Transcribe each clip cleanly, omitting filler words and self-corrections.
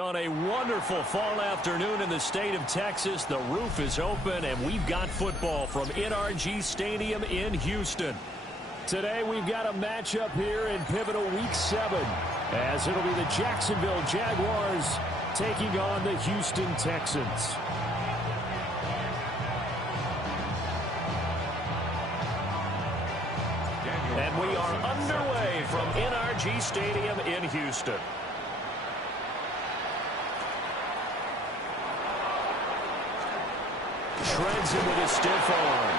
On a wonderful fall afternoon in the state of Texas, the roof is open, and we've got football from NRG Stadium in Houston. Today, we've got a matchup here in pivotal Week 7, as it'll be the Jacksonville Jaguars taking on the Houston Texans. And we are underway from NRG Stadium in Houston. Shreds him with a stiff arm.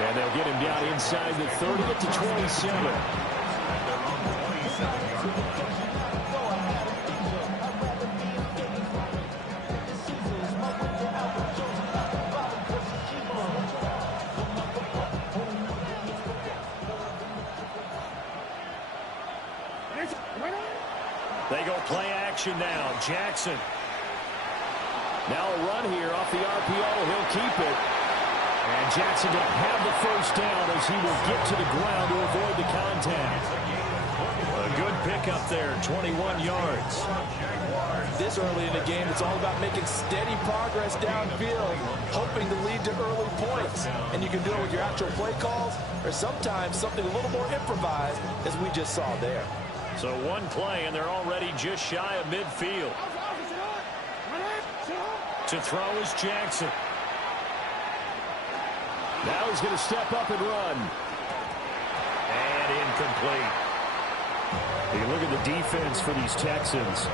And they'll get him down inside the 30 to 27. They go play action now. Jackson. Now a run here off the RPO. He'll keep it. And Jackson going to have the first down as he will get to the ground to avoid the contact. A good pickup there, 21 yards. This early in the game, it's all about making steady progress downfield, hoping to lead to early points. And you can do it with your actual play calls or sometimes something a little more improvised, as we just saw there. So one play, and they're already just shy of midfield. To throw is Jackson. Now he's going to step up and run. And incomplete. You look at the defense for these Texans.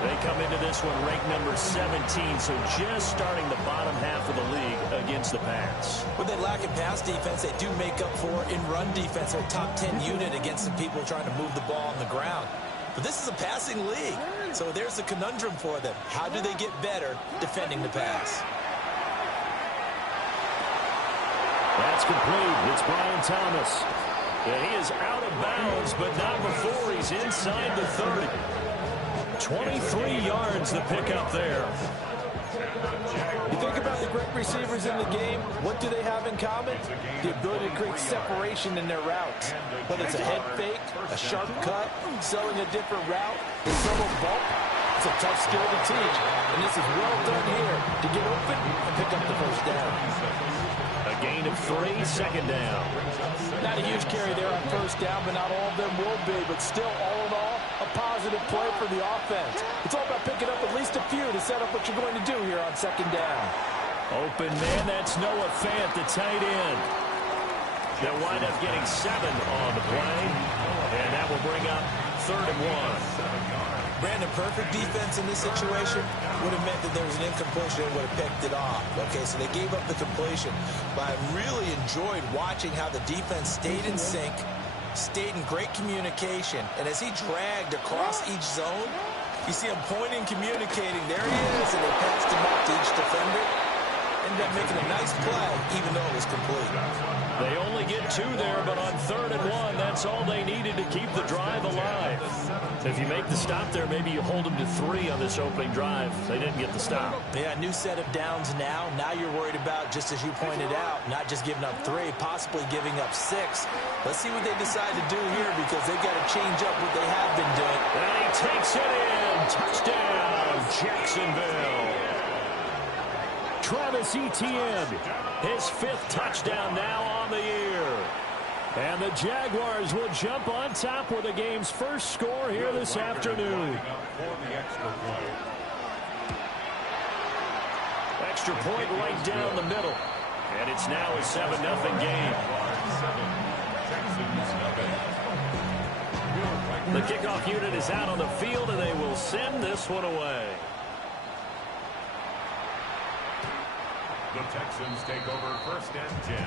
They come into this one ranked number 17, so just starting the bottom half of the league against the pass. When they lack in pass defense, they do make up for in run defense. They're a top 10 unit against some people trying to move the ball on the ground. But this is a passing league, so there's a conundrum for them. How do they get better defending the pass? That's complete. It's Brian Thomas. And he is out of bounds, but not before he's inside the 30. 23 yards the pickup there. You think about the great receivers in the game, what do they have in common? The ability to create separation in their routes. Whether it's a head fake, a sharp cut, selling a different route, a subtle bump, it's a tough skill to teach. And this is well done here to get open and pick up the first down. A gain of 3, second down. Not a huge carry there on first down, but not all of them will be. But still, all in all, a positive play for the offense. It's all about picking up at least a few to set up what you're going to do here on second down. Open man, that's Noah Fant, the tight end. They'll wind up getting 7 on the play, and that will bring up 3rd and 1. Brandon, perfect defense in this situation would have meant that there was an incompletion and would have picked it off. Okay, so they gave up the completion. But I really enjoyed watching how the defense stayed in sync, stayed in great communication, and as he dragged across each zone, you see him pointing, communicating. There he is, and they passed him up to each defender. Ended up making a nice play, even though it was complete. They only get 2 there, but on 3rd and 1, that's all they needed to keep the drive alive. If you make the stop there, maybe you hold them to 3 on this opening drive. They didn't get the stop. Yeah, new set of downs now. Now you're worried about, just as you pointed out, not just giving up 3, possibly giving up 6. Let's see what they decide to do here, because they've got to change up what they have been doing. And he takes it in. Touchdown, Jacksonville. Travis Etienne, his 5th touchdown now on the year. And the Jaguars will jump on top with the game's first score here this afternoon. Extra point right down the middle. And it's now a 7-0 game. The kickoff unit is out on the field, and they will send this one away. The Texans take over 1st and 10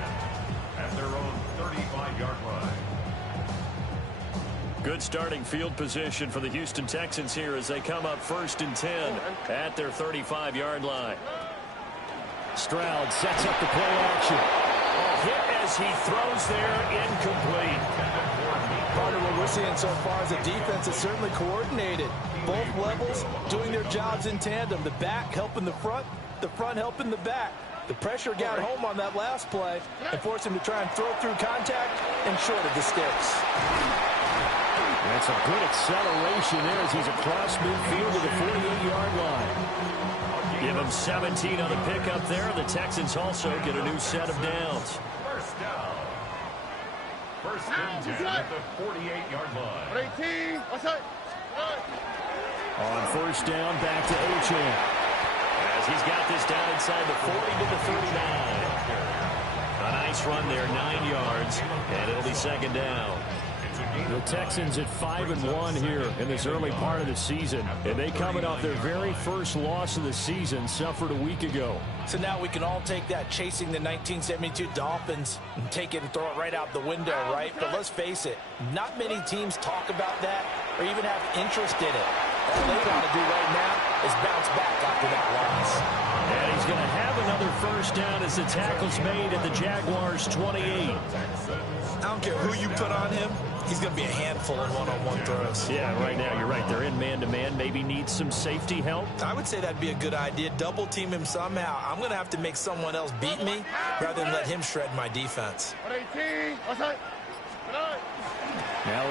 at their own 35-yard line. Good starting field position for the Houston Texans here as they come up 1st and 10 at their 35-yard line. Stroud sets up the play action. A hit as he throws there, incomplete. Part of what we're seeing so far is a defense that's certainly coordinated. Both levels doing their jobs in tandem. The back helping the front helping the back. The pressure got home on that last play and forced him to try and throw through contact and short of the sticks. That's a good acceleration there as he's across midfield to the 48-yard line. Give him 17 on the pickup there. The Texans also get a new set of downs. First down. First and 10 at the 48-yard line. On first down, back to Achane. As he's got this down inside the 40 to the 39. A nice run there, 9 yards, and it'll be second down. The Texans at 5-1 here in this early part of the season. And they coming off their very first loss of the season, suffered a week ago. So now we can all take that chasing the 1972 Dolphins and take it and throw it right out the window, right? But let's face it, not many teams talk about that or even have interest in it. All they got to do right now is bounce back after that loss. And he's going to have another first down as the tackle's made at the Jaguars' 28. I don't care who you put on him. He's going to be a handful in one-on-one throws. Yeah, right now, you're right. They're in man-to-man. Maybe needs some safety help. I would say that'd be a good idea. Double team him somehow. I'm going to have to make someone else beat me rather than let him shred my defense. Now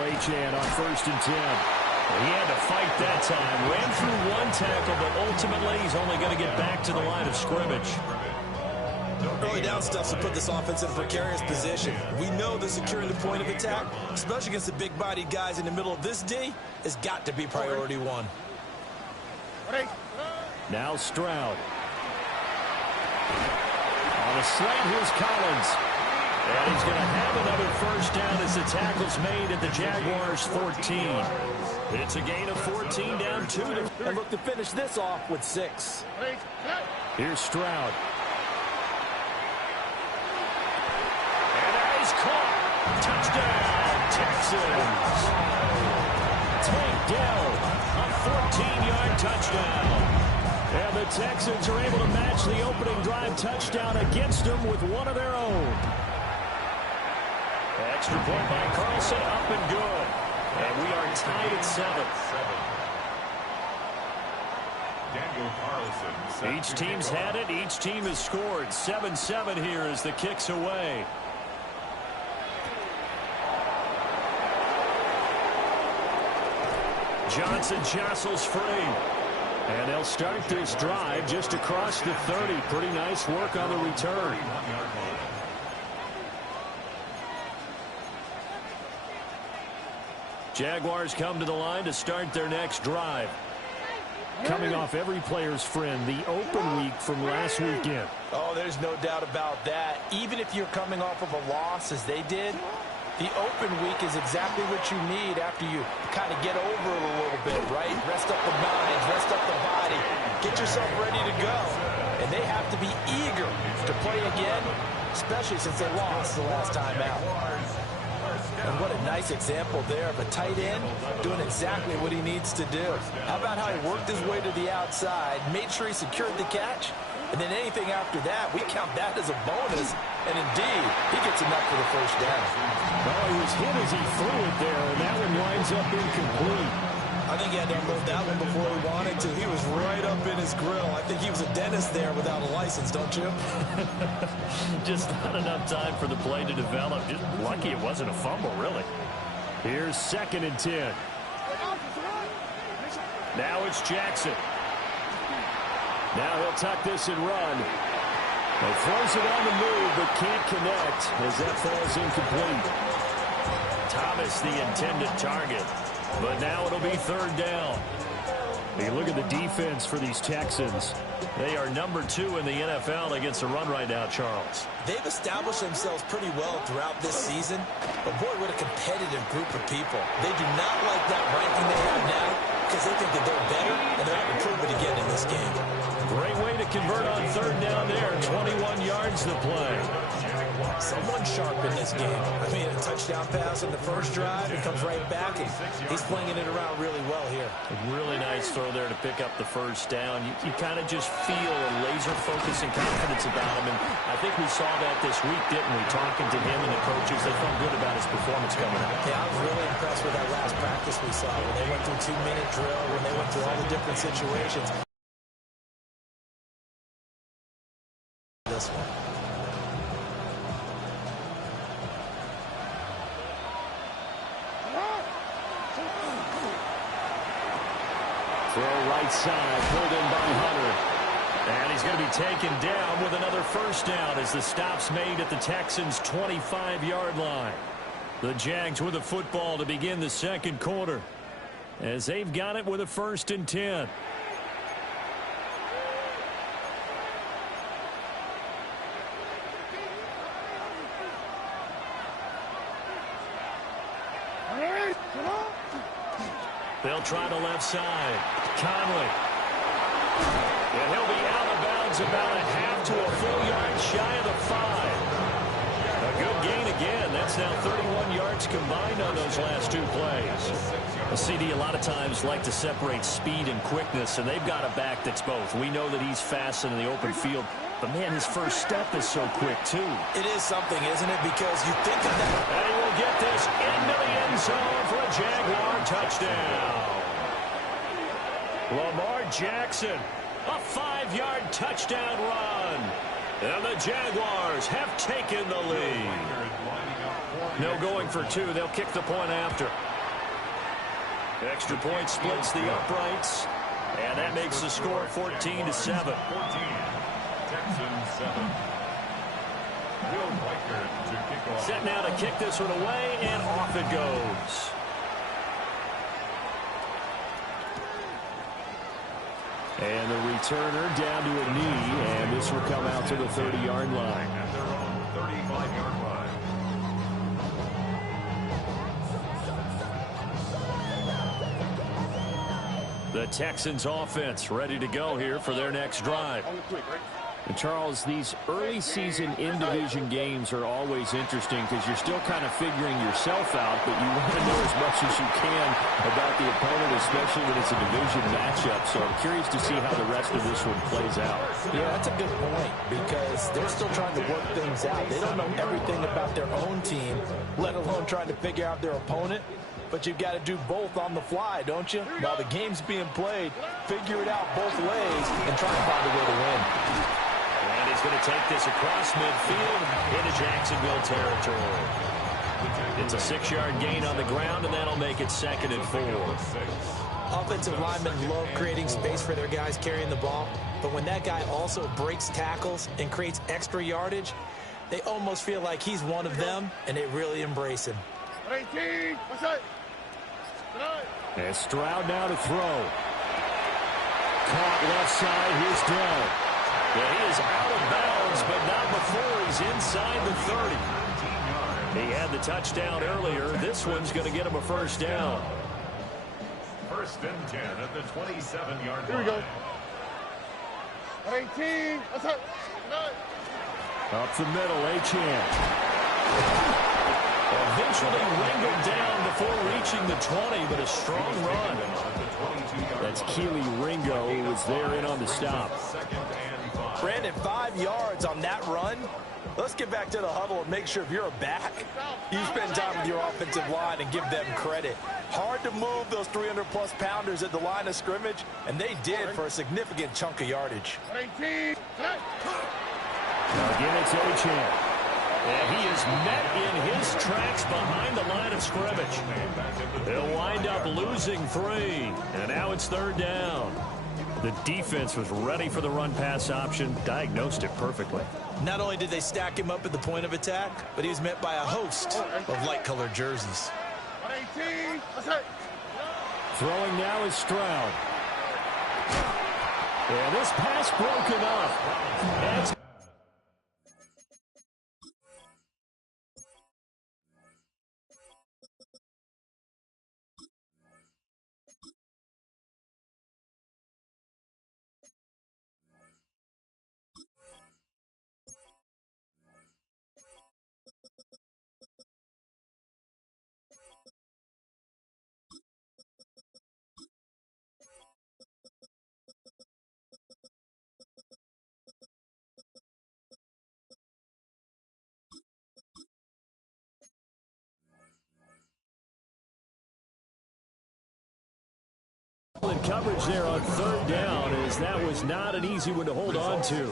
Achane on first and 10. He had to fight that time. Ran through one tackle, but ultimately he's only going to get back to the line of scrimmage. Early down stuff to put this offense in a precarious position. We know that securing the point of attack, especially against the big-bodied guys in the middle of this D, has got to be priority one. Now Stroud. On a slant, here's Collins. And he's going to have another first down as the tackle's made at the Jaguars' 14. It's a gain of 14 down 2. And look to finish this off with 6. Here's Stroud. Caught. Touchdown, Texans. Tank Dell, a 14-yard touchdown. And the Texans are able to match the opening drive touchdown against them with one of their own. Extra point by Carlson, up and good. And we are tied at 7. Daniel Carlson. Each team's had it. Each team has scored. 7-7 here as the kick's away. Johnson jostles free. And they'll start this drive just across the 30. Pretty nice work on the return. Jaguars come to the line to start their next drive. Coming off every player's friend, the open week from last weekend. Oh, there's no doubt about that. Even if you're coming off of a loss as they did, the open week is exactly what you need after you kind of get over it a little bit, right? Rest up the mind, rest up the body, get yourself ready to go. And they have to be eager to play again, especially since they lost the last time out. And what a nice example there of a tight end doing exactly what he needs to do. How about how he worked his way to the outside, made sure he secured the catch, and then anything after that, we count that as a bonus. And indeed, he gets enough for the first down. Well, he was hit as he threw it there, and that one winds up incomplete. I think he had to unload that one before he wanted to. He was right up in his grill. I think he was a dentist there without a license, don't you? Just not enough time for the play to develop. Just lucky it wasn't a fumble, really. Here's second and 10. Now it's Jackson. Now he'll tuck this and run. He throws it on the move, but can't connect as that falls incomplete. Thomas, the intended target. But now it'll be third down. Hey, look at the defense for these Texans. They are number 2 in the NFL against the run right now, Charles. They've established themselves pretty well throughout this season. But, boy, what a competitive group of people. They do not like that ranking they have now because they think that they're better, and they're going to prove it again in this game. Great way to convert on third down there. 21 yards to play. Someone sharp in this game. I mean, a touchdown pass in the first drive. He comes right back, and he's flinging it around really well here. A really nice throw there to pick up the first down. You kind of just feel a laser focus and confidence about him, and I think we saw that this week, didn't we? Talking to him and the coaches, they felt good about his performance coming out. Yeah, I was really impressed with that last practice we saw when they went through 2-minute drill, when they went through all the different situations. This one. Throw right side, pulled in by Hunter. And he's going to be taken down with another first down as the stop's made at the Texans' 25-yard line. The Jags with the football to begin the second quarter as they've got it with a 1st and 10. They'll try the left side. Conley. And he'll be out of bounds about a half to a full yard shy of the 5. A good gain again. That's now 31 yards combined on those last 2 plays. A CD a lot of times like to separate speed and quickness, and they've got a back that's both. We know that he's fast in the open field, but, man, his first step is so quick, too. It is something, isn't it? Because you think of that. And he will get this into the end zone for a Jaguar touchdown. Lamar Jackson, a 5-yard touchdown run. And the Jaguars have taken the lead. No going for 2. They'll kick the point after. Extra point splits the uprights. And that makes the score 14-7. 14. Texans 7. Will Reichard to kick off. Set now to kick this one away, and off it goes. And the returner down to a knee, and this will come out to the 30-yard line. At their own 35-yard line. The Texans offense ready to go here for their next drive. And Charles, these early season in-division games are always interesting because you're still kind of figuring yourself out, but you want to know as much as you can about the opponent, especially when it's a division matchup. So I'm curious to see how the rest of this one plays out. Yeah, that's a good point because they're still trying to work things out. They don't know everything about their own team, let alone trying to figure out their opponent. But you've got to do both on the fly, don't you? While the game's being played, figure it out both ways and try and find a way to win. And he's going to take this across midfield into Jacksonville territory. It's a 6-yard gain on the ground, and that'll make it 2nd and 4. Offensive linemen love creating space for their guys carrying the ball, but when that guy also breaks tackles and creates extra yardage, they almost feel like he's one of them, and they really embrace him. And Stroud now to throw. Caught left side, here's Dell. Yeah, he is out of bounds, but not before he's inside the 30. He had the touchdown earlier. This one's going to get him a first down. 1st and 10 at the 27-yard line. Here we go. 18. What's up? Up the middle, Achane. Eventually wrangled down before reaching the 20, but a strong run. That's Keely Ringo who was there in on the stop. Brandon, 5 yards on that run. Let's get back to the huddle and make sure if you're a back, you spend time with your offensive line and give them credit. Hard to move those 300-plus pounders at the line of scrimmage, and they did for a significant chunk of yardage. 18. Again, it's Achane. And he is met in his tracks behind the line of scrimmage. They'll wind up losing 3. And now it's 3rd down. The defense was ready for the run-pass option, diagnosed it perfectly. Not only did they stack him up at the point of attack, but he was met by a host of light-colored jerseys. 18. What's up? Throwing now is Stroud. And this pass broken up. That's In coverage there on third down, as that was not an easy one to hold on to.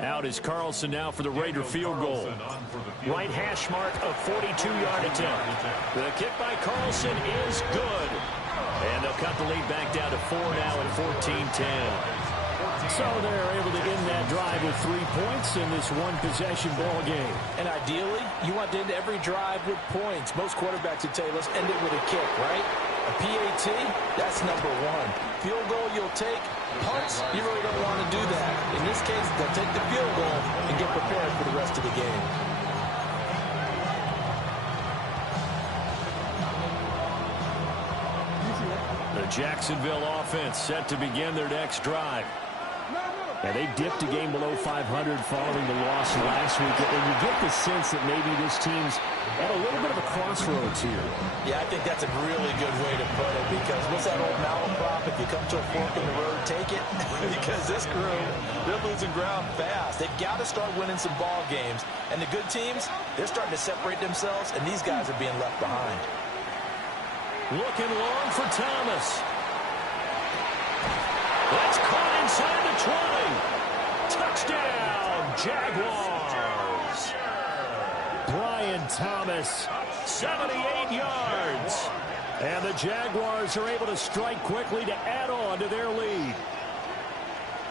Out is Carlson now for the Raider field goal. Right hash mark, a 42-yard attempt. The kick by Carlson is good. And they'll cut the lead back down to 4 now at 14-10. So they're able to end that drive with 3 points in this one-possession ball game. And ideally, you want to end every drive with points. Most quarterbacks would tell you, let's end it with a kick, right? A PAT, that's number one. Field goal you'll take. Punts, you really don't want to do that. In this case, they'll take the field goal and get prepared for the rest of the game. The Jacksonville offense set to begin their next drive. And they dipped a game below 500 following the loss last week. And you get the sense that maybe this team's at a little bit of a crossroads here. Yeah, I think that's a really good way to put it, because what's that old malaprop? If you come to a fork in the road, take it. Because this crew, they're losing ground fast. They've got to start winning some ball games. And the good teams, they're starting to separate themselves, and these guys are being left behind. Looking long for Thomas. That's caught inside the 20. Touchdown, Jaguars. Brian Thomas, 78 yards. And the Jaguars are able to strike quickly to add on to their lead.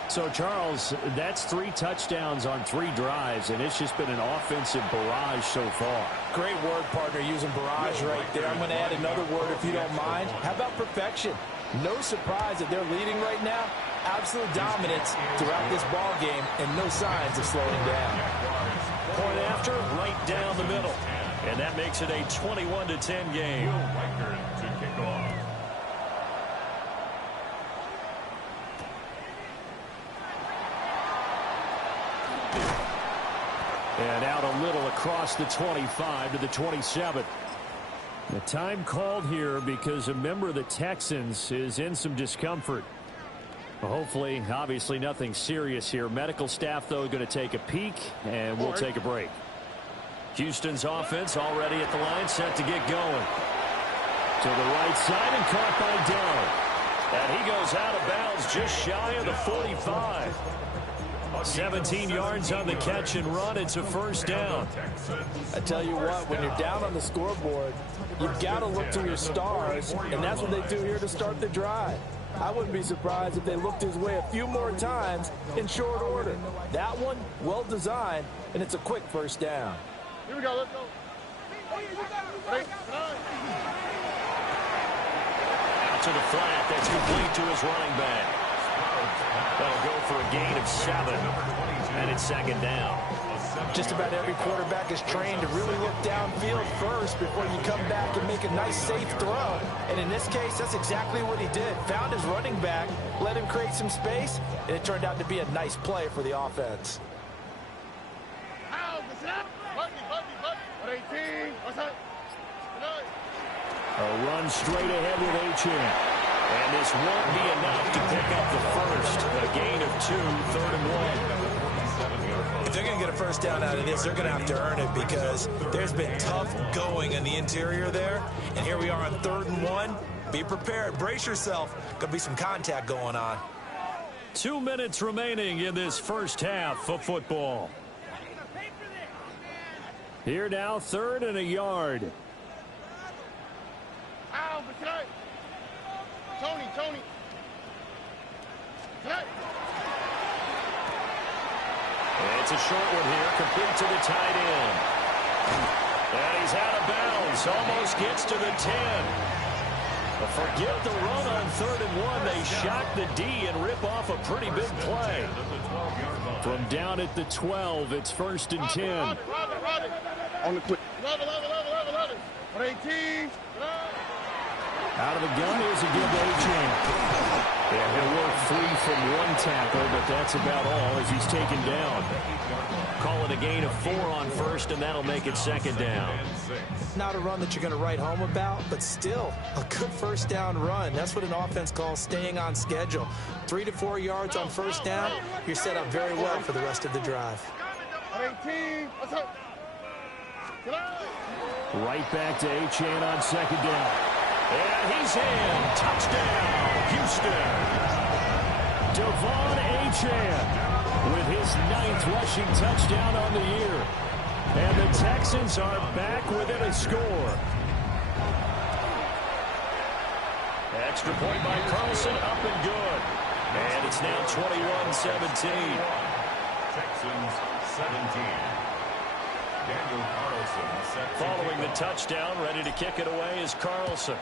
So, Charles, that's 3 touchdowns on 3 drives, and it's just been an offensive barrage so far. Great word, partner, using barrage right there. I'm going to add another word if you don't mind. How about perfection? No surprise that they're leading right now. Absolute dominance throughout this ball game, and no signs of slowing down. Point after, right down the middle. And that makes it a 21-10 game. And out a little across the 25 to the 27. The time called here because a member of the Texans is in some discomfort. Hopefully, obviously nothing serious here. Medical staff, though, going to take a peek, and we'll take a break. Houston's offense already at the line, set to get going. To the right side and caught by Dell. And he goes out of bounds just shy of the 45. 17 yards on the catch and run. It's a first down. I tell you what, when you're down on the scoreboard, you've got to look to your stars, and that's what they do here to start the drive. I wouldn't be surprised if they looked his way a few more times in short order. That one, well designed, and it's a quick first down. Here we go, let's go. Out to the flat, that's complete to his running back. That'll go for a gain of 7, and it's second down. Just about every quarterback is trained to really look downfield first before you come back and make a nice, safe throw. And in this case, that's exactly what he did. Found his running back, let him create some space, and it turned out to be a nice play for the offense. A run straight ahead with Achane. And this won't be enough to pick up the first. A gain of 2, 3rd and 1. If they're going to get a first down out of this, they're going to have to earn it, because there's been tough going in the interior there. And here we are on 3rd and 1. Be prepared. Brace yourself. Going to be some contact going on. 2 minutes remaining in this first half of football. Here now, 3rd and a yard. Tony. It's a short one here, complete to the tight end. And he's out of bounds, almost gets to the 10. But forget the run on 3rd and 1. They shock the D and rip off a pretty big play. From down at the 12, it's 1st and 10. On the quick. 18. Out of the gun, here's a give to Achane. Yeah, he'll work free from one tackle, but that's about all as he's taken down. Call it a gain of 4 on 1st, and that'll make it 2nd down. Not a run that you're going to write home about, but still a good first down run. That's what an offense calls staying on schedule. 3 to 4 yards on first down, you're set up very well for the rest of the drive. 18. Right back to Achane on 2nd down. And he's in. Touchdown, Houston. Devon Achane with his 9th rushing touchdown on the year. And the Texans are back within a score. Extra point by Carlson, up and good. And it's now 21-17. Texans 17. Daniel Carlson set. Following the touchdown, ready to kick it away is Carlson.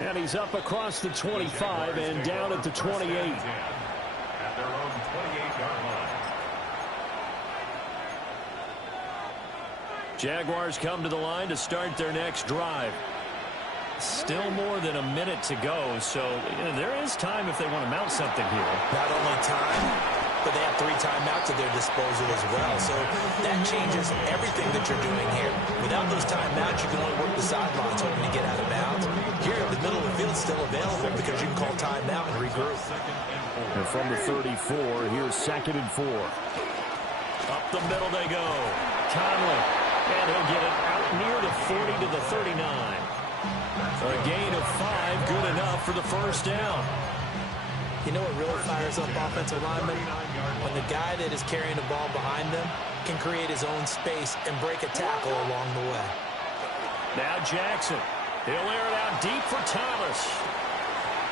And he's up across the 25 and down at the 28. At their own 28-yard line. Jaguars come to the line to start their next drive. Still more than a minute to go, so there is time if they want to mount something here. Not only time, but they have 3 timeouts at their disposal as well. So that changes everything that you're doing here. Without those timeouts, you can only work the sidelines hoping to get out of bounds. Here in the middle of the field, it's still available because you can call timeout and regroup. And from the 34, here's 2nd and 4. Up the middle they go. Conley. And he'll get it out near the 40 to the 39. A gain of 5, good enough for the first down. You know what really fires up offensive linemen? When the guy that is carrying the ball behind them can create his own space and break a tackle along the way. Now Jackson. He'll air it out deep for Thomas.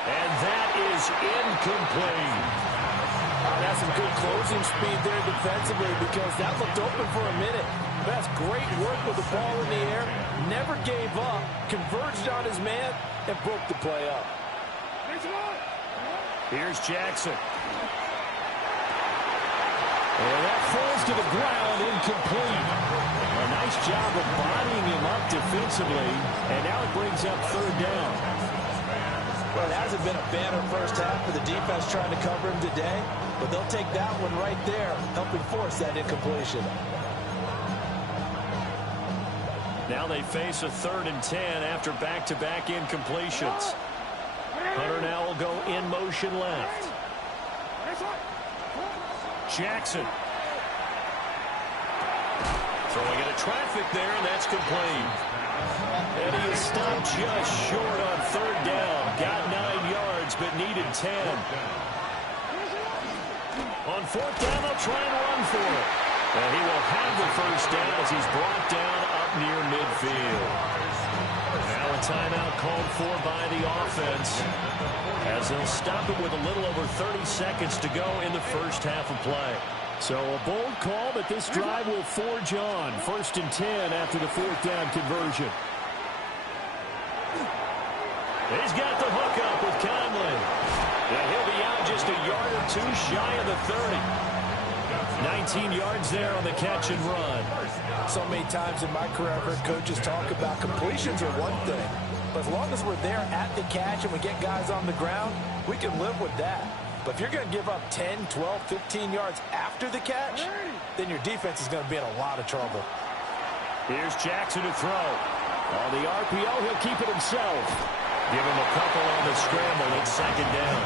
And that is incomplete. That's some good closing speed there defensively because that looked open for a minute. That's great work with the ball in the air. Never gave up, converged on his man, and broke the play up. Here's Jackson. And that falls to the ground, incomplete. A nice job of bodying him up defensively, and now it brings up 3rd down. Well, it hasn't been a banner first half for the defense trying to cover him today, but they'll take that one right there, helping force that incompletion. Now they face a 3rd and 10 after back-to-back incompletions. Hunter now will go in motion left. Jackson. Throwing into traffic there, and that's complete. And he is stopped just short on 3rd down. Got 9 yards, but needed 10. On 4th down, they'll try and run for it. And he will have the first down as he's brought down up near midfield. Now a timeout called for by the offense as they'll stop it with a little over 30 seconds to go in the first half of play. So a bold call, but this drive will forge on. 1st and 10 after the 4th down conversion. He's got the hook up with Conley. And he'll be out just a yard or 2 shy of the 30. 19 yards there on the catch and run. So many times in my career, I've heard coaches talk about completions are one thing. But as long as we're there at the catch and we get guys on the ground, we can live with that. But if you're going to give up 10, 12, 15 yards after the catch, then your defense is going to be in a lot of trouble. Here's Jackson to throw. On the RPO, he'll keep it himself. Give him a couple on the scramble. It's 2nd down.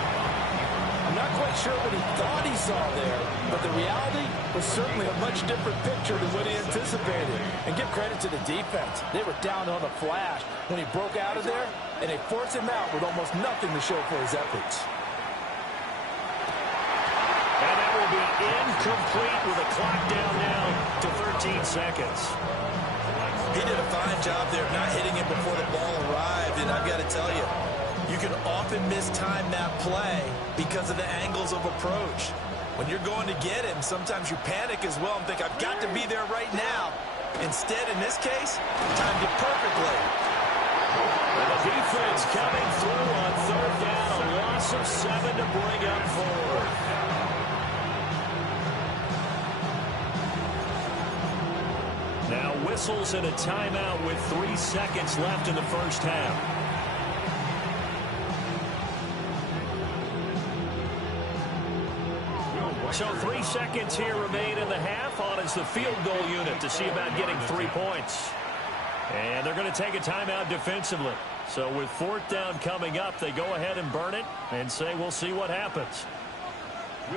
I'm not quite sure what he thought he saw there, but the reality was certainly a much different picture than what he anticipated. And give credit to the defense. They were down on a flash when he broke out of there, and they forced him out with almost nothing to show for his efforts. And that will be incomplete with a clock down now to 13 seconds. He did a fine job there of not hitting him before the ball arrived, and I've got to tell you, you can often mistime that play because of the angles of approach. When you're going to get him, sometimes you panic as well and think, I've got to be there right now. Instead, in this case, timed it perfectly. And the defense coming through on 3rd down. A loss of 7 to bring up 4. Now whistles and a timeout with 3 seconds left in the first half. So 3 seconds here remain in the half. On is the field goal unit to see about getting 3 points. And they're going to take a timeout defensively. So with 4th down coming up, they go ahead and burn it and say we'll see what happens.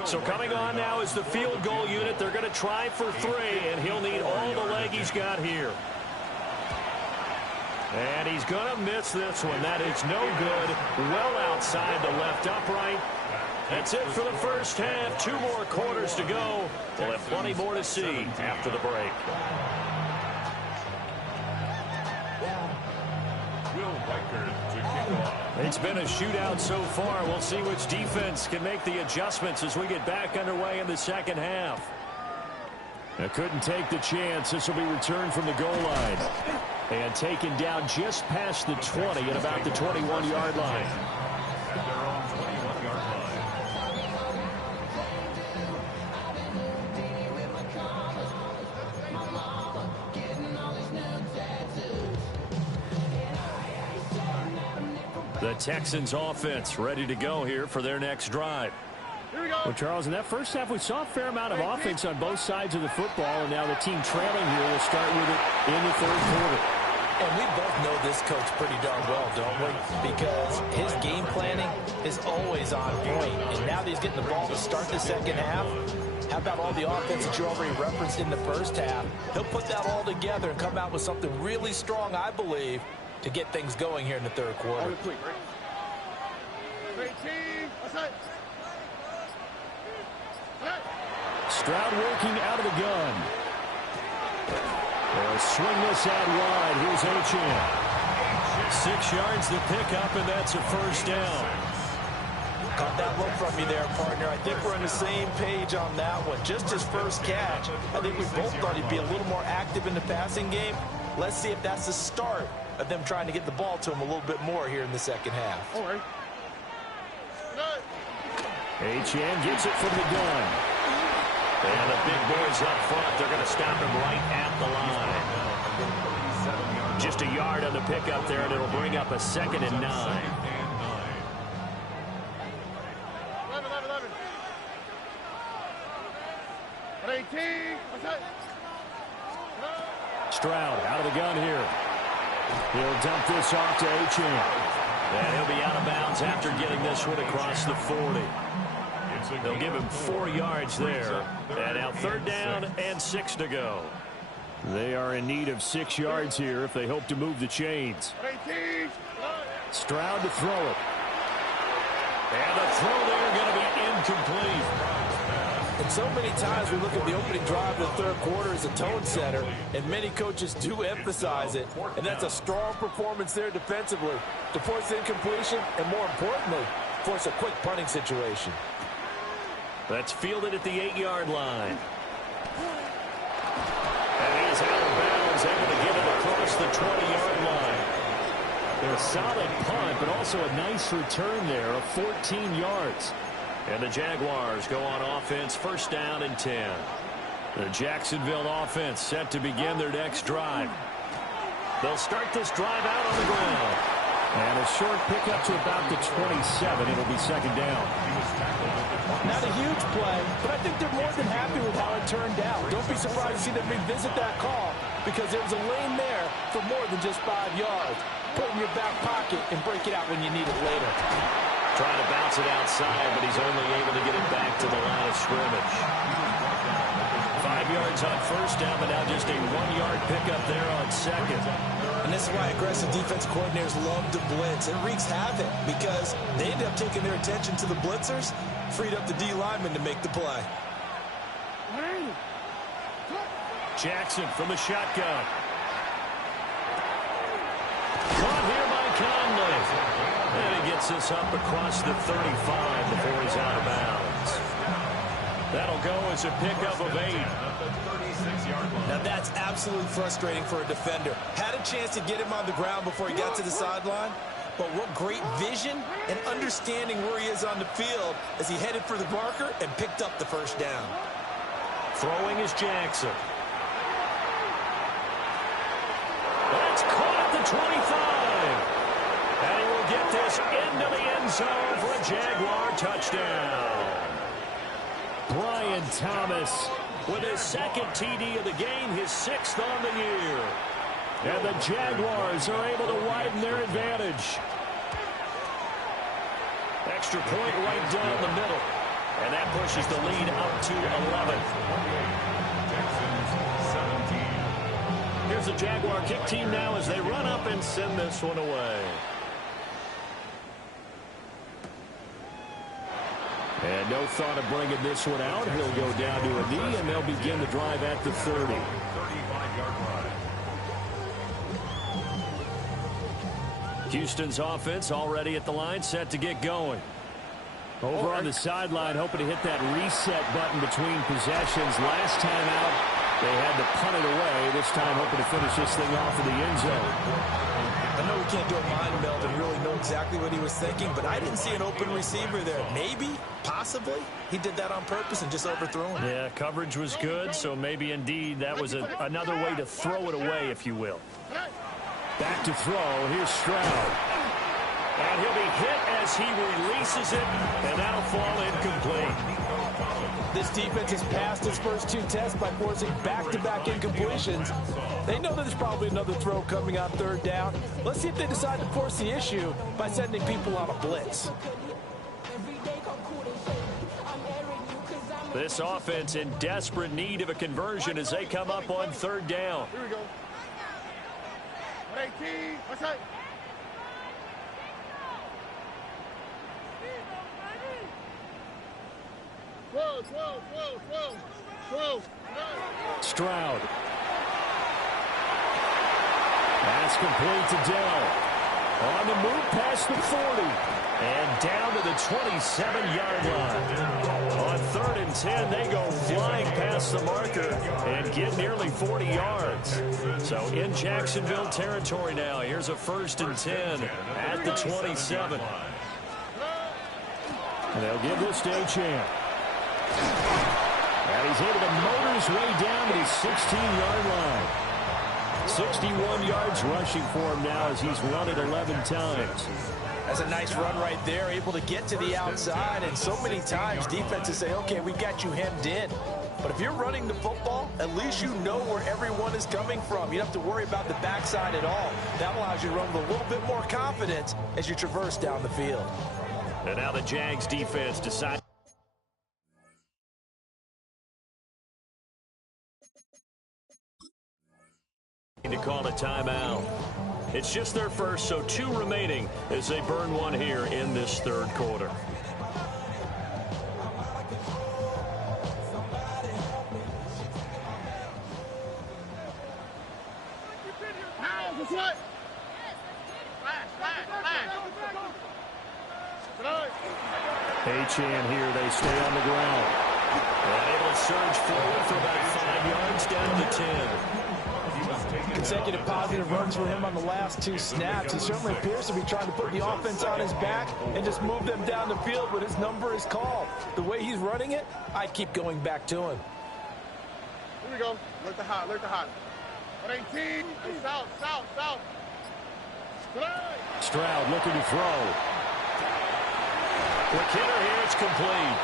So coming on now is the field goal unit. They're going to try for 3, and he'll need all the leg he's got here. And he's going to miss this one. That is no good. Well outside the left upright. That's it for the first half. 2 more quarters to go. We'll have plenty more to see after the break. It's been a shootout so far. We'll see which defense can make the adjustments as we get back underway in the second half. They couldn't take the chance. This will be returned from the goal line. And taken down just past the 20 at about the 21-yard line. The Texans offense ready to go here for their next drive. Here we go. Well, Charles, in that first half, we saw a fair amount of offense on both sides of the football, and now the team trailing here will start with it in the third quarter. And we both know this coach pretty darn well, don't we? Because his game planning is always on point. And now that he's getting the ball to start the second half, how about all the offense that you already referenced in the first half? He'll put that all together and come out with something really strong, I believe, to get things going here in the third quarter. On the quick, right? 18. Outside. Stroud working out of the gun. They'll swing this out wide. Here's Achane. 6 yards the pickup, and that's a first down. Caught that look from you there, partner. I think we're on the same page on that one. Just his first catch. I think we both thought he'd be a little more active in the passing game. Let's see if that's the start of them trying to get the ball to him a little bit more here in the second half. All right. Achane gets it from the gun. And the big boys up front, they're going to stop him right at the line. Just a yard on the pickup there, and it'll bring up a 2nd and 9. 11. 18. Outside. Stroud out of the gun here. He'll dump this off to Achane. And he'll be out of bounds after getting this one across the 40. They'll give him 4 yards there. And now 3rd down and 6 to go. They are in need of 6 yards here if they hope to move the chains. 18. Stroud to throw it. And the throw there going to be incomplete. And so many times we look at the opening drive of the third quarter as a tone setter, and many coaches do emphasize it. And that's a strong performance there defensively to force incompletion and, more importantly, force a quick punting situation. That's fielded at the 8-yard line. And he's out of bounds, able to get it across the 20-yard line. A solid punt, but also a nice return there of 14 yards. And the Jaguars go on offense, 1st down and 10. The Jacksonville offense set to begin their next drive. They'll start this drive out on the ground. And a short pickup to about the 27. It'll be 2nd down. Not a huge play, but I think they're more than happy with how it turned out. Don't be surprised to see them revisit that call because there was a lane there for more than just 5 yards. Put it in your back pocket and break it out when you need it later. Trying to bounce it outside, but he's only able to get it back to the line of scrimmage. 5 yards on 1st down, but now just a 1-yard pickup there on 2nd. And this is why aggressive defense coordinators love to blitz. It wreaks havoc because they end up taking their attention to the blitzers, freed up the D lineman to make the play. Jackson from the shotgun. Caught here by Conley. And he gets this up across the 35 before he's out of bounds. That'll go as a pickup of 8. Now that's absolutely frustrating for a defender. Had a chance to get him on the ground before he got to the sideline, but what great vision and understanding where he is on the field as he headed for the marker and picked up the 1st down. Throwing is Jackson. That's caught at the 25. And he will get this into the end zone for a Jaguar touchdown. Brian Thomas with his 2nd TD of the game, his 6th on the year. And the Jaguars are able to widen their advantage. Extra point right down the middle. And that pushes the lead up to 11. Texans 17. Here's the Jaguar kick team now as they run up and send this one away. And no thought of bringing this one out. He'll go down to a knee, and they'll begin the drive at the 30. 35-yard line. Houston's offense already at the line, set to get going. Over on the sideline, hoping to hit that reset button between possessions. Last time out, they had to punt it away. This time, hoping to finish this thing off in the end zone. I know we can't do a mind meld and really know exactly what he was thinking, but I didn't see an open receiver there. Maybe, possibly, he did that on purpose and just overthrew him. Yeah, coverage was good, so maybe indeed that was another way to throw it away, if you will. Back to throw. Here's Stroud. And he'll be hit as he releases it, and that'll fall incomplete. This defense has passed its first two tests by forcing back-to-back incompletions. They know that there's probably another throw coming on third down. Let's see if they decide to force the issue by sending people on a blitz. This offense in desperate need of a conversion as they come up on third down. Here we go. 118. What's that? Whoa. Stroud. That's complete to Dell. On the move past the 40. And down to the 27-yard line. On 3rd and 10, they go flying past the marker and get nearly 40 yards. So in Jacksonville territory now. Here's a 1st and 10 at the 27. And they'll give this to Achane. And he's able to motor his way down to his 16-yard line. 61 yards rushing for him now as he's run it 11 times. That's a nice run right there, able to get to the outside, and so many times defenses say, okay, we got you hemmed in. But if you're running the football, at least you know where everyone is coming from. You don't have to worry about the backside at all. That allows you to run with a little bit more confidence as you traverse down the field. And now the Jags defense decides to call a timeout. It's just their first, so 2 remaining as they burn one here in this 3rd quarter. Achane here, they stay on the ground. And able to surge forward for about 5 yards down to 10. Consecutive positive runs for him on the last 2 snaps. He certainly appears to be trying to put the offense on his back and just move them down the field, but his number is called. The way he's running it, I'd keep going back to him. Here we go. Look the hot. 118. South. Stroud looking to throw. The killer here, it's complete.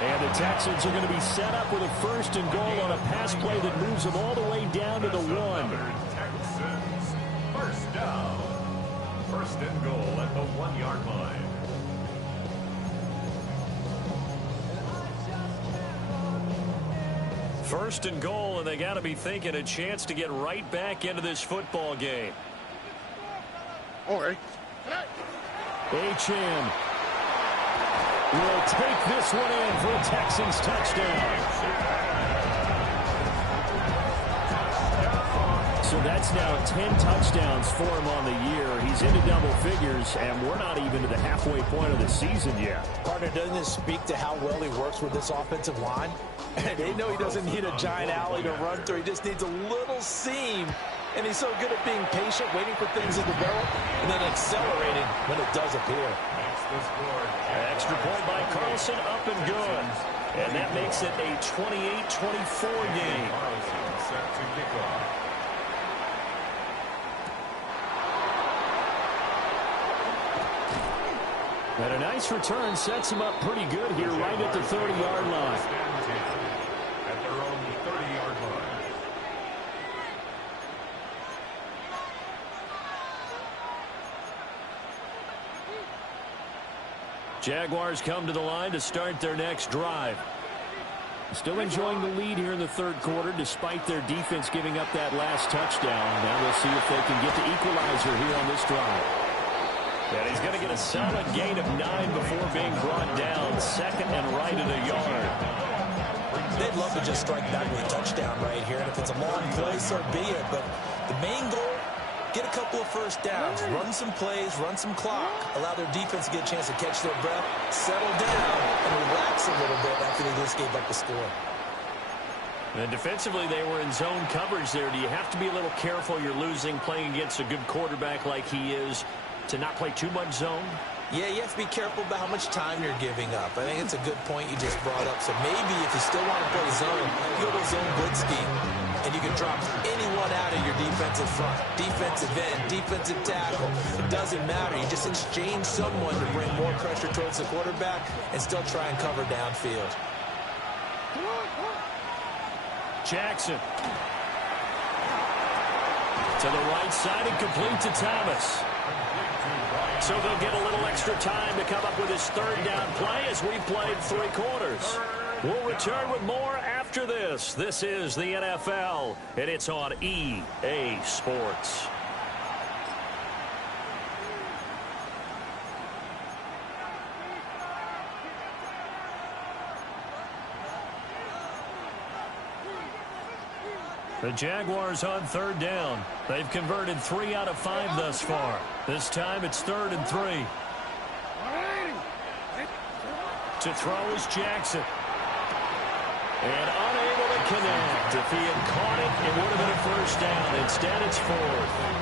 And the Texans are going to be set up with a 1st and goal on a pass play that moves them all the way down to the 1. Texans, 1st down. 1st and goal at the 1-yard line. First and goal, and they got to be thinking a chance to get right back into this football game. All right. Achane will take this one in for a Texans touchdown. So that's now 10 touchdowns for him on the year. He's into double figures, and we're not even to the halfway point of the season yet. Partner, doesn't this speak to how well he works with this offensive line? They know he doesn't need a giant alley to run through. He just needs a little seam. And he's so good at being patient, waiting for things to develop, and then accelerating when it does appear. Extra point by Carlson, up and good. And that makes it a 28-24 game. Set to kick off. And a nice return sets him up pretty good here right at the 30-yard line. At their own 30-yard line. Jaguars come to the line to start their next drive. Still enjoying the lead here in the third quarter despite their defense giving up that last touchdown. Now we'll see if they can get the equalizer here on this drive. And he's going to get a solid gain of 9 before being brought down. Second and right at a yard. They'd love to just strike back with a touchdown right here. And if it's a long play, so be it. But the main goal, get a couple of first downs, run some plays, run some clock, allow their defense to get a chance to catch their breath, settle down, and relax a little bit after they just gave up the score. And defensively, they were in zone coverage there. Do you have to be a little careful? You're losing playing against a good quarterback like he is to not play too much zone? Yeah, you have to be careful about how much time you're giving up. I think it's a good point you just brought up. So maybe if you still want to play zone, you go to zone blitz scheme, and you can drop anyone out of your defensive front, defensive end, defensive tackle. It doesn't matter. You just exchange someone to bring more pressure towards the quarterback and still try and cover downfield. Jackson. To the right side and complete to Thomas. So they'll get a little extra time to come up with his third down play as we've played 3 quarters. We'll return with more after this. This is the NFL, and it's on EA Sports. The Jaguars on third down. They've converted 3 out of 5 thus far. This time it's 3rd and 3. To throw is Jackson. And unable to connect. If he had caught it, it would have been a first down. Instead, it's 4th.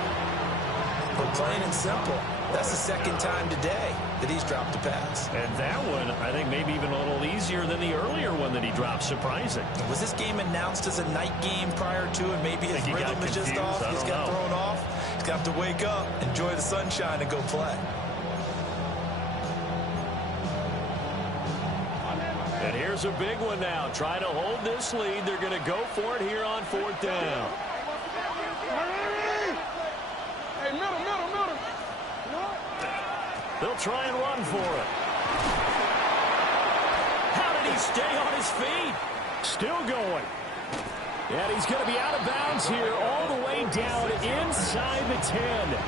But plain and simple, that's the second time today that he's dropped a pass. And that one, I think, maybe even a little easier than the earlier one that he dropped. Surprising. Was this game announced as a night game prior to, and maybe his rhythm is just off? He's got thrown off. He's got to wake up, enjoy the sunshine, and go play. And here's a big one now. Trying to hold this lead. They're going to go for it here on 4th down. Hey, middle. They'll try and run for it. How did he stay on his feet? Still going. And he's going to be out of bounds here all the way down inside the 10.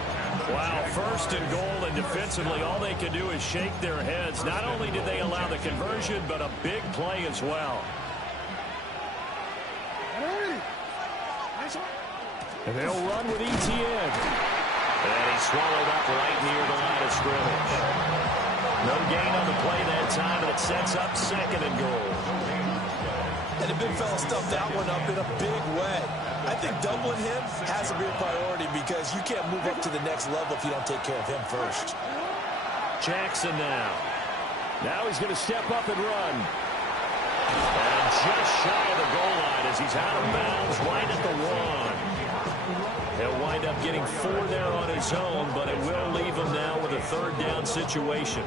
Wow, 1st and goal, and defensively all they can do is shake their heads. Not only did they allow the conversion, but a big play as well. And they'll run with ETN. And he swallowed up right near the line of scrimmage. No gain on the play that time, and it sets up 2nd and goal. And the big fella stuffed that one up in a big way. I think doubling him has to be a priority because you can't move up to the next level if you don't take care of him first. Jackson now. Now he's going to step up and run. And just shy of the goal line as he's out of bounds right at the 1. He'll wind up getting 4 there on his own, but it will leave him now with a 3rd down situation.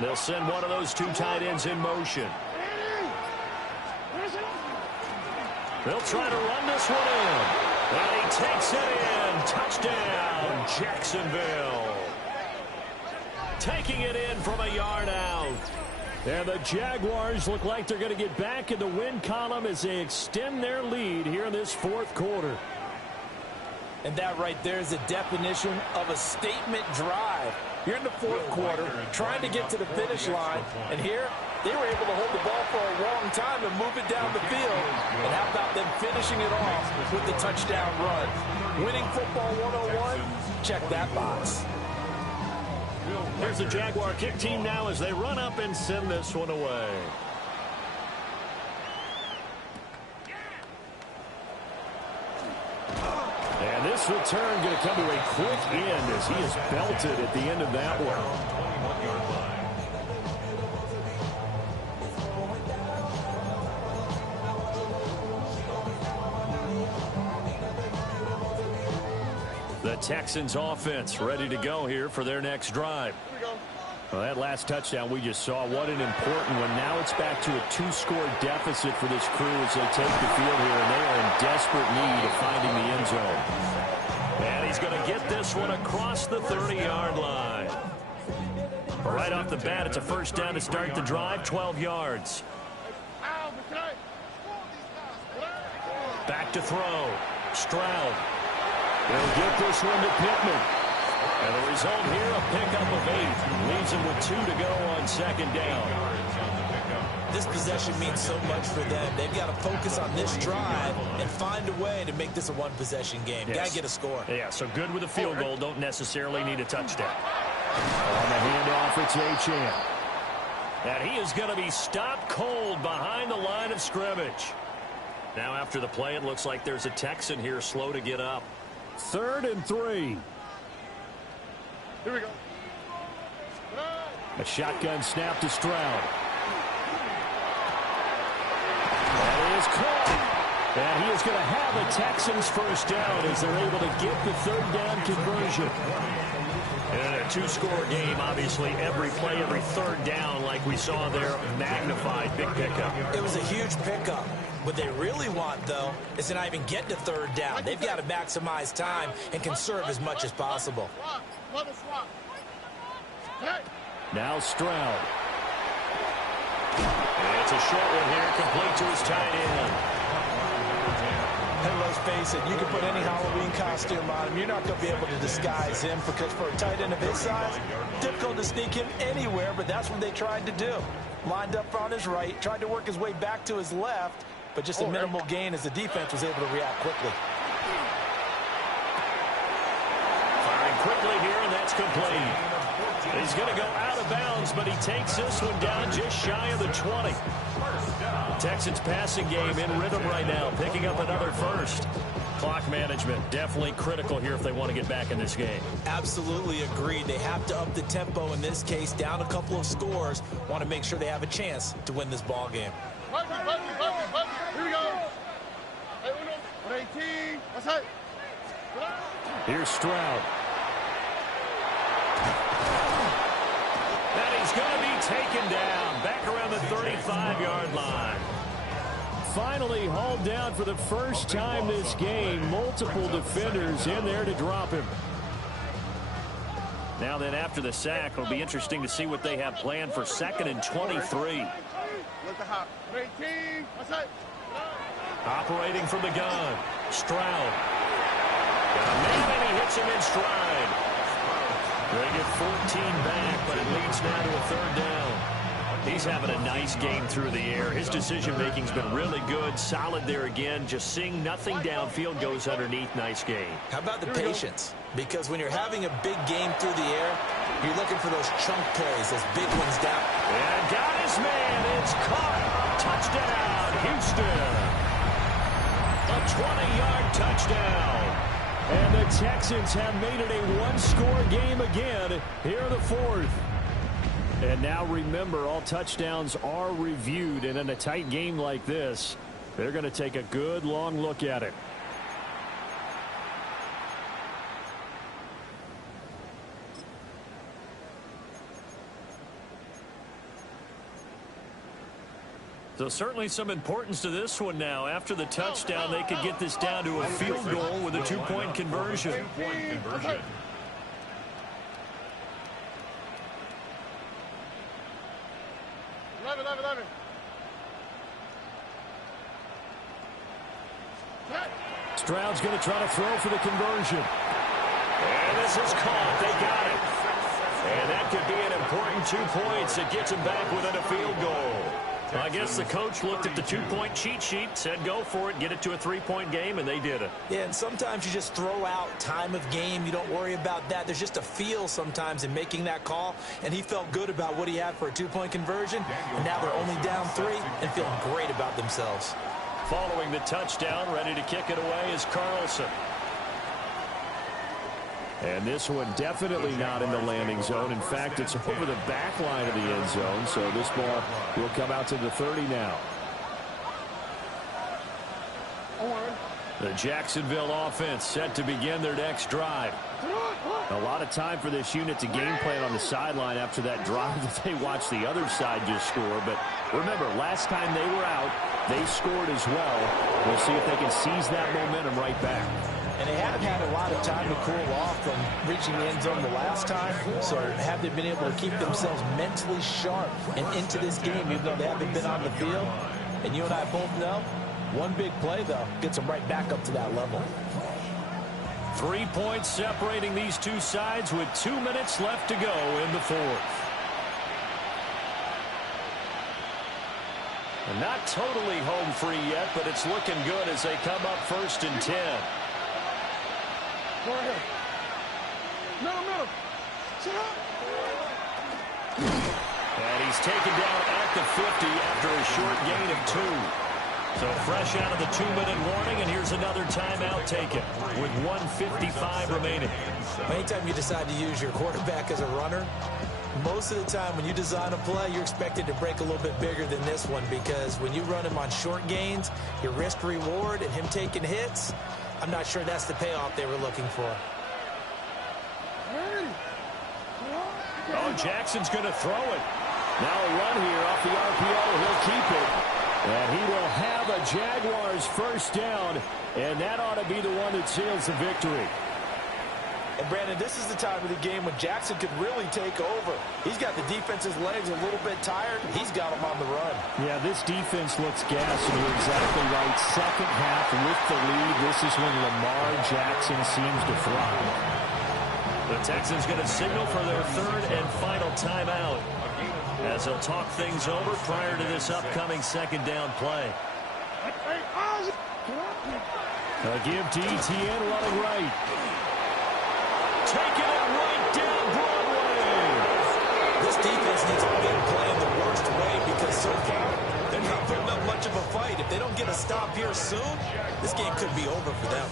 They'll send one of those 2 tight ends in motion. They'll try to run this one in. And he takes it in. Touchdown, Jacksonville. Taking it in from a yard out. And the Jaguars look like they're going to get back in the win column as they extend their lead here in this 4th quarter. And that right there is the definition of a statement drive. You're in the 4th quarter, trying to get to the finish line, and here they were able to hold the ball for a long time and move it down the field. And how about them finishing it off with the touchdown run? Winning football 101, check that box. Here's the Jaguar kick team now as they run up and send this one away. And this return going to come to a quick end as he is belted at the end of that one. The Texans offense ready to go here for their next drive. Well, that last touchdown we just saw, what an important one. Now it's back to a 2-score deficit for this crew as they take the field here, and they are in desperate need of finding the end zone. And he's going to get this one across the 30-yard line. Right off the bat, it's a first down to start the drive, 12 yards. Back to throw. Stroud. They'll get this one to Pittman. And the result here, a pickup of 8. Leaves him with 2 to go on second down. This possession means so much for them. They've got to focus on this drive and find a way to make this a one-possession game. Yes. Got to get a score. Yeah, so good with a field goal. Don't necessarily need a touchdown. On the handoff, it's Achane. And he is going to be stopped cold behind the line of scrimmage. Now after the play, it looks like there's a Texan here slow to get up. 3rd and 3. Here we go. A shotgun snap to Stroud. That is caught. And he is going to have a Texans first down as they're able to get the 3rd down conversion. In a 2-score game, obviously every play, every 3rd down, like we saw there, magnified. Big pickup. It was a huge pickup. What they really want, though, is to not even get to 3rd down. They've got to maximize time and conserve as much as possible. Now Stroud. And it's a short one here, complete to his tight end. And let's face it, you can put any Halloween costume on him. You're not going to be able to disguise him because for a tight end of his size, difficult to sneak him anywhere, but that's what they tried to do. Lined up on his right, tried to work his way back to his left, but just a minimal gain as the defense was able to react quickly. Firing quickly here, and that's complete. He's going to go out of bounds, but he takes this one down just shy of the 20. Texans passing game in rhythm right now, picking up another first. Clock management definitely critical here if they want to get back in this game. Absolutely agreed. They have to up the tempo in this case, down a couple of scores. Want to make sure they have a chance to win this ball game. Here we go. Hey, 118. What's that? Here's Stroud. And he's going to be taken down back around the 35-yard line. Finally hauled down for the first time this game. Multiple defenders in there to drop him. Now then, after the sack, it'll be interesting to see what they have planned for 2nd and 23. Operating from the gun. Stroud. Got a man, and he hits him in stride. They get 14 back, but it leads now to a 3rd down. He's having a nice game through the air. His decision-making's been really good. Solid there again. Just seeing nothing downfield goes underneath. Nice game. How about the patience? Because when you're having a big game through the air, you're looking for those chunk plays, those big ones down. And got his man. It's caught. Touchdown, Houston. A 20-yard touchdown. And the Texans have made it a 1-score game again here in the 4th. And now remember, all touchdowns are reviewed. And in a tight game like this, they're going to take a good long look at it. So certainly some importance to this one now. After the touchdown, they could get this down to a field goal with a 2-point conversion. 2-point conversion. Stroud's going to try to throw for the conversion. And this is caught. They got it. And that could be an important 2 points that gets him back within a field goal. Well, I guess the coach looked at the 2-point cheat sheet, said go for it, get it to a 3-point game, and they did it. Yeah, and sometimes you just throw out time of game. You don't worry about that. There's just a feel sometimes in making that call, and he felt good about what he had for a 2-point conversion, and now they're only down 3 and feeling great about themselves. Following the touchdown, ready to kick it away is Carlson. And this one definitely not in the landing zone. In fact, it's over the back line of the end zone. So this ball will come out to the 30 now. The Jacksonville offense set to begin their next drive. A lot of time for this unit to game plan on the sideline after that drive that they watched the other side just score. But remember, last time they were out, they scored as well. We'll see if they can seize that momentum right back. And they haven't had a lot of time to cool off from reaching the end zone the last time. So have they been able to keep themselves mentally sharp and into this game, even though they haven't been on the field? And you and I both know, one big play, though, gets them right back up to that level. 3 points separating these two sides with 2 minutes left to go in the fourth. And not totally home free yet, but it's looking good as they come up 1st and 10. Go ahead. Middle. Sit up. And he's taken down at the 50 after a short gain of 2. So fresh out of the 2-minute warning, and here's another timeout taken with 1:55 remaining. Anytime you decide to use your quarterback as a runner, most of the time when you design a play, you're expected to break a little bit bigger than this one, because when you run him on short gains, your risk reward and him taking hits, I'm not sure that's the payoff they were looking for. Oh, Jackson's going to throw it. Now a run here off the RPO. He'll keep it. And he will have a Jaguars first down, and that ought to be the one that seals the victory. And, Brandon, this is the time of the game when Jackson could really take over. He's got the defense's legs a little bit tired. He's got them on the run. Yeah, this defense looks gassed, and you're exactly right. Second half with the lead, this is when Lamar Jackson seems to thrive. The Texans going to signal for their 3rd and final timeout, as they'll talk things over prior to this upcoming 2nd down play. A give to Etienne running right. Taking it right down Broadway. This defense needs a big play in the worst way, because so far they're not putting up much of a fight. If they don't get a stop here soon, this game could be over for them.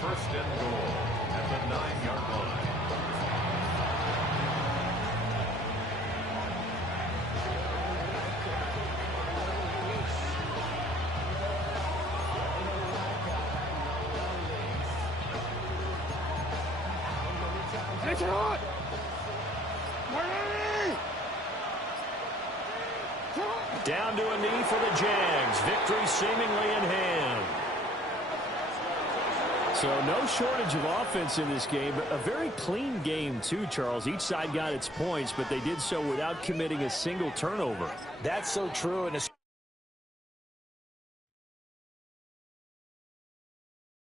1st and goal at the 9-yard line. Down to a knee for the Jags. Victory seemingly in hand. So no shortage of offense in this game. A very clean game too, Charles. Each side got its points, but they did so without committing a single turnover. That's so true. And